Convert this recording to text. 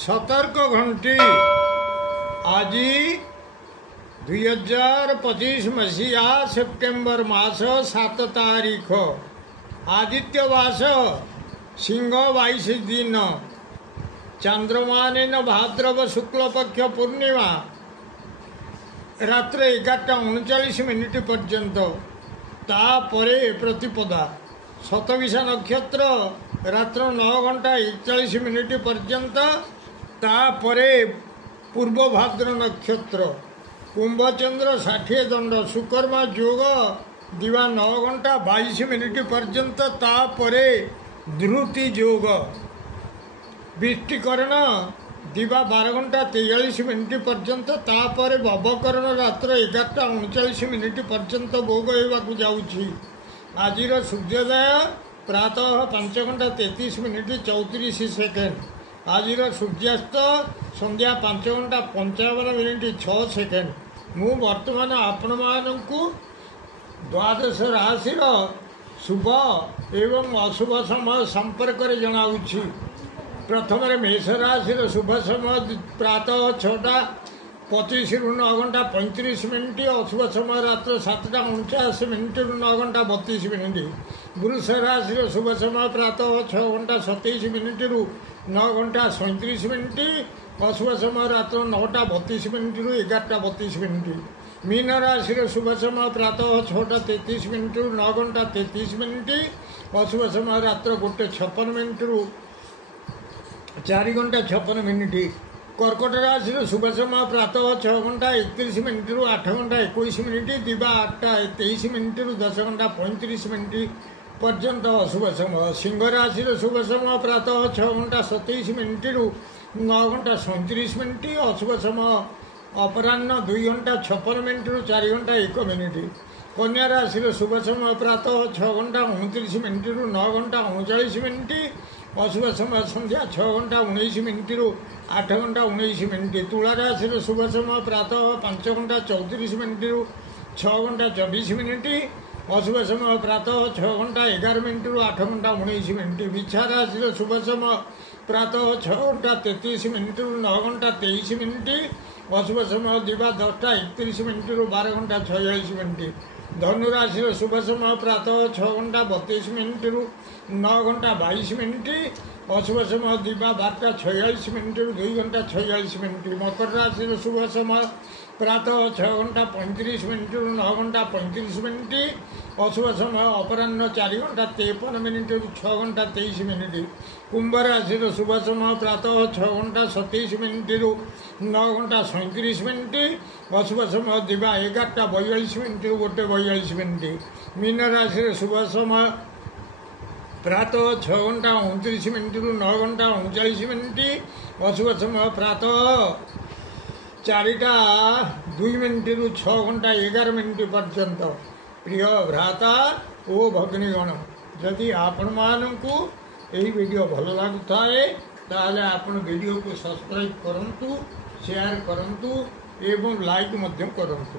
सतर्क घंटी आज 2025 मसीहा सेप्टेम्बर मास 7 तारीख आदित्य मास सिंह 22 दिन चंद्रमान भाद्रव शुक्ल पक्ष पूर्णिमा रात्र 11:39 पर्यंत तापरे प्रतिपदा शतविषा नक्षत्र रात्र 9:41 पर्यंत तापरे पूर्व भाद्र नक्षत्र कुंभचंद्र 60 दंड सुकर्मा योग दिवा 9:22 पर्यंत तापरे ध्रुति योग विष्टिकरण दिवा 12:43 पर्यंत तापरे भवकरण रात्र 11:39 पर्यंत भोग होगा जाऊँगी। आज सूर्योदय प्रातः 5:33 34 सेकेंड आज सूर्यास्त संध्या 5:55 6 सेकेंड मु वर्तमान आपण मानू द्वादश राशि शुभ एवं अशुभ समय संपर्क में जनाऊँगी। प्रथम मेष राशि शुभ समय प्रातः 6:25 ରୁ 9:35 अशुभ समय रात्र 7:49 ରୁ 9:32। वृष राशि शुभ समय प्रातः 6:27 ରୁ 9:37 अशुभ समय रात्र 9:32 ରୁ 11:32। मीन राशि शुभ समय प्रातः 6:33 ରୁ 9:33 अशुभ समय रात्र 1:56 ରୁ 4:56। कर्कट राशि शुभ समय प्रातः 6:31 ରୁ 8:21 दिवा 8:23 ରୁ 10:35 पर्यंत अशुभ समय। सिंह राशि शुभ समय प्रातः 6:27 ରୁ 9:37 अशुभ समय अपराह्न 2:56 ରୁ 4:01। कन्या राशि शुभ समय प्रातः 6:29 ରୁ 9:39 अशुभ समय संध्या 6:19 ରୁ 8:19। तुला राशि शुभ समय प्रातः 5:34 ରୁ 6:24 अशुभ समय प्रातः 6:11 ରୁ 8:19। बिछा राशि शुभ समय प्रातः 6:33 ରୁ 9:23 अशुभ समय दिवा 10:31 ରୁ 12:46। धनु राशि शुभ समय प्रातः 6:32 ରୁ 9:22 अशुभ समय दिवा 12:46 ରୁ 2:46। मकर राशि शुभ समय प्रातः 6:35 ରୁ 9:35 अशुभ समय अपराह्न 4:53 ରୁ 6:23। कुंभ राशि शुभ समय प्रातः 6:27 ରୁ 9:37 अशुभ समय दिवा 11:42 ରୁ 1:42। मीन राशि शुभ समय प्रातः 6:29 ରୁ 9:39 अशुभ समय प्रातः 4:02 ରୁ 6:11 पर्यंत। प्रिय भ्राता ओ भगिनीगण जदि आपण मानू यही वीडियो भल लगुए ताले आपण वीडियो को सब्सक्राइब करंतु शेयर करंतु एवं लाइक मध्य करंतु।